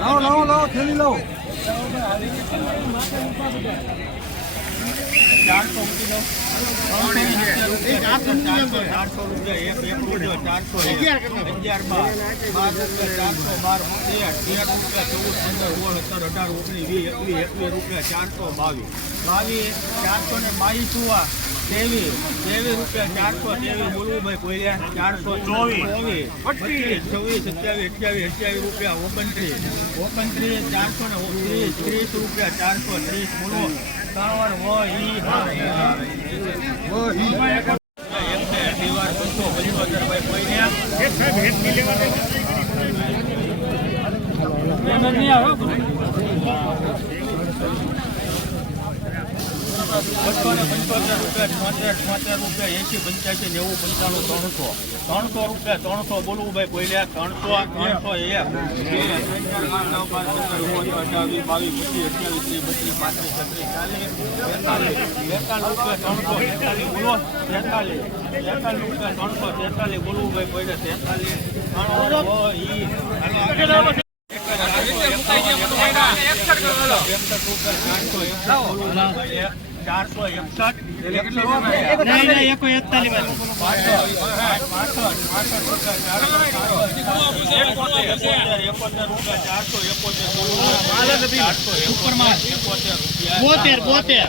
લાવો લાવો લાવો થેલી લાવો. ચારસો રૂપિયા ચારસો ને બાવીસ તેવી ત્રેવીસ રૂપિયા ચારસો તેવી બોલવું ભાઈ કોઈ ચારસો ચોવીસ ચોવીસ પચીસ છવ્વીસ સત્યાવીસ અઠ્યાવીસ અઠ્યાવીસ રૂપિયા ઓગણત્રીસ ઓગણત્રીસ ચારસો ને ત્રીસ ત્રીસ રૂપિયા ચારસો ત્રીસ, બોલો. કાવડ વ ઈ હા એમ છે દીવાર બસો પંચોતેર ભાઈ કોઈને બસો ને પંચોતેર રૂપિયા છોતેર છોતેર રૂપિયા એસી પંચ્યાસી નેવું પંચાણું ત્રણસો ત્રણસો રૂપિયા ત્રણસો બોલવું ભાઈ કોઈ લે ત્રણસો ત્રણસો એક ઓગણીસ, બાવીસ, પચીસ, અઠ્યાવીસ, ત્રીસ, બત્રીસ, પાંત્રીસ, છત્રીસ, રૂપિયા ત્રણસો બેતાલીસ બોલો તેતાલીસ તેતાલીસ રૂપિયા ત્રણસો તેતાલીસ બોલવું ભાઈ કોઈ લે તેતાલીસ ત્રણ, ઓ, ઈ. હાલો, આગળ. ચારસો એકસઠ. એકતાલીસ બોતેર બોતેર.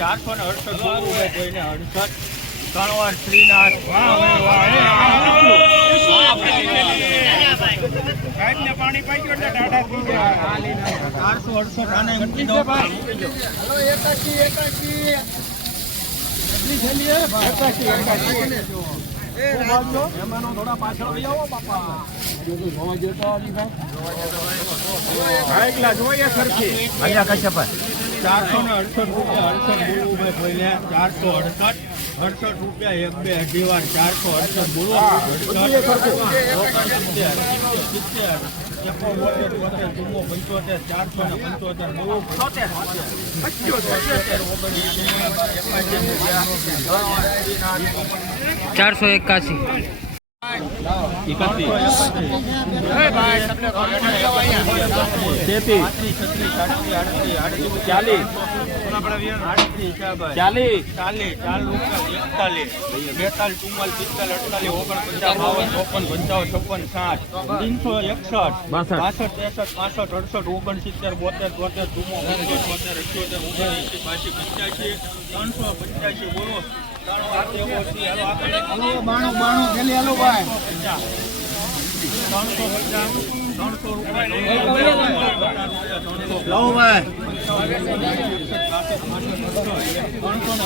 ચારસો ને અડસઠ ભાઈ કોઈને અડસઠ. ત્રણ શ્રીનાથ. પાણી પાઈ ગયો એટલે ટાટા થઈ ગયા. ચારસો અડસઠ આને મૂકી દો મૂકી દો ચારસો ને અડસઠ રૂપિયા અડસઠ બોલવું ભાઈ ચારસો અડસઠ અડસઠ રૂપિયા એક બે અઢી વાર ચારસો અડસઠ બોલો સિત્તેર એકોતેર બોતેર ચુમ્મો પંચોતેર ચારસો પંચોતેર ચારસો એકાસી. ચાલીસ ચાલીસ રૂપિયા એકતાલીસ બેતાલીસ ચુમ્માલીસ ચોપન પંચાવન છપ્પન સાઠ ત્રણસો એકસઠ બાસઠ ત્રેસઠ પાસઠ અડસઠ ઓગણસિત્તેર બોતેર તોતેર ચુમ્મો પંચ્યાસી ત્રણસો પંચ્યાસી બાણું બાણું થેલી હાલો ભાઈ.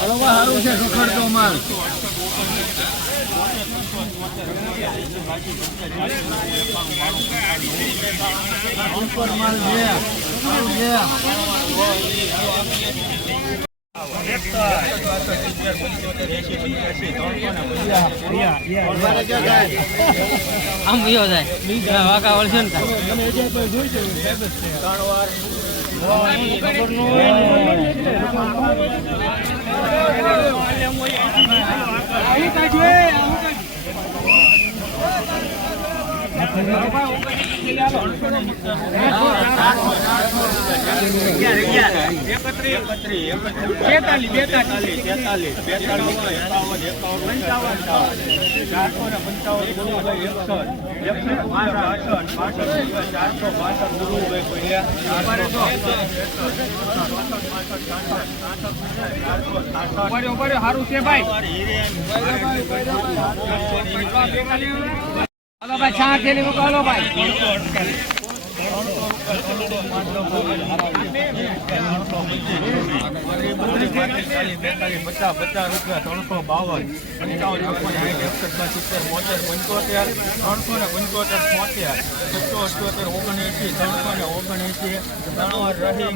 સારું છે સુખડતો માલ માલ છે આમ વયો જાય વાકા વળશે ને તાર. એકત્રીસ બેતાલીસ બેતાલીસ તેતાલીસ બેતાલીસ એકાવન એકાવન ચારસો ને પંચાવન એકસઠ બાસઠ બાસઠ રૂપિયા ચારસો બાસઠ ગુરુભાઈ બોલ્યા સારું છે ભાઈ. હાલો ભાઈ ચા થેલી મૂકો હાલો ભાઈ પચાસ પચાસ રૂપિયા ત્રણસો બાવન પંચાવન સિત્તેર બોતેર પંચોતેર ત્રણસો ને પંચોતેર છોતેર છસો અઠ્યોતેર ઓગણએંસી ત્રણસો ને ઓગણએંસી ત્રણ રહી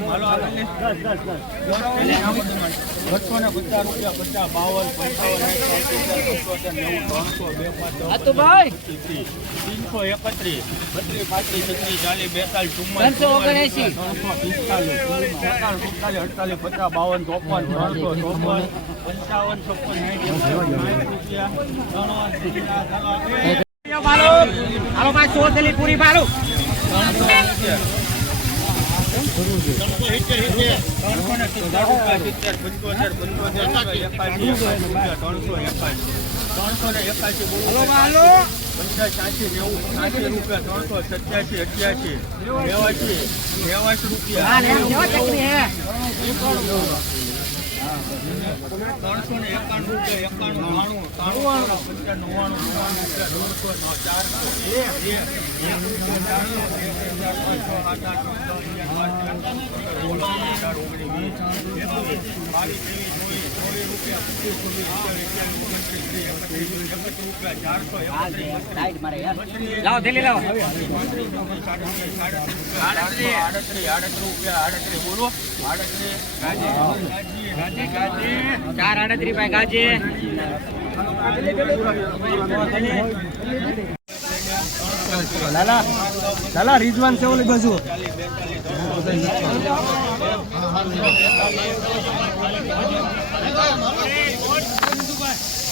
બસો ને પચાસ રૂપિયા પચાસ બાવન પંચાવન ત્રણસો ત્રણસો એકત્રીસ બત્રીસ પાંત્રીસ છત્રીસ ચાલીસ બેતાલીસ ચુમ્માલીસ ત્રણસો. પિસ્તાલીસ બેતાલીસ સુડતાલીસ અડતાલીસ પચાસ બાવન ચોપન ત્રણસો ચોપન પંચાવન ચોપન રૂપિયા ત્રણ હાલો હાલો ભાઈ સો થેલી પૂરી પાડું. ત્રણસો બોલો હાલો. પંચ્યાસી નેવું સાઠી રૂપિયા ત્રણસો સત્યાસી અઠ્યાસી નેવાસી નેવાસી રૂપિયા ત્રણસો ને એકાણું રૂપિયા બોલો. ચાર આડત્રી ભાઈ ગાજે. લાલા લાલા રિઝવાન છે ઓલી બાજુ.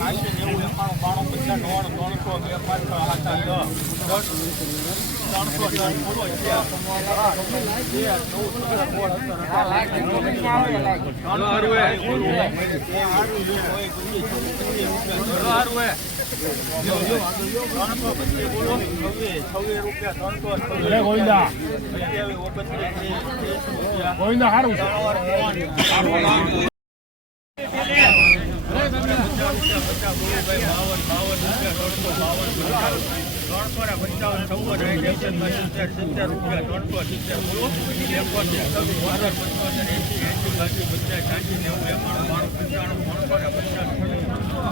આશી નેવું એકાણું બાણું પચાસ નવ્વાણું ત્રણસો બે પાંચ સાત દસ ગોવિંદા રૂપિયા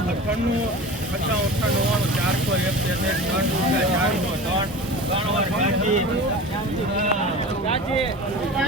અઠ્ઠાણું પચાસ નવ્વાણું ચારસો એક ત્રણ રૂપિયા ચારસો ત્રણ ત્રણ વાર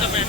તમે.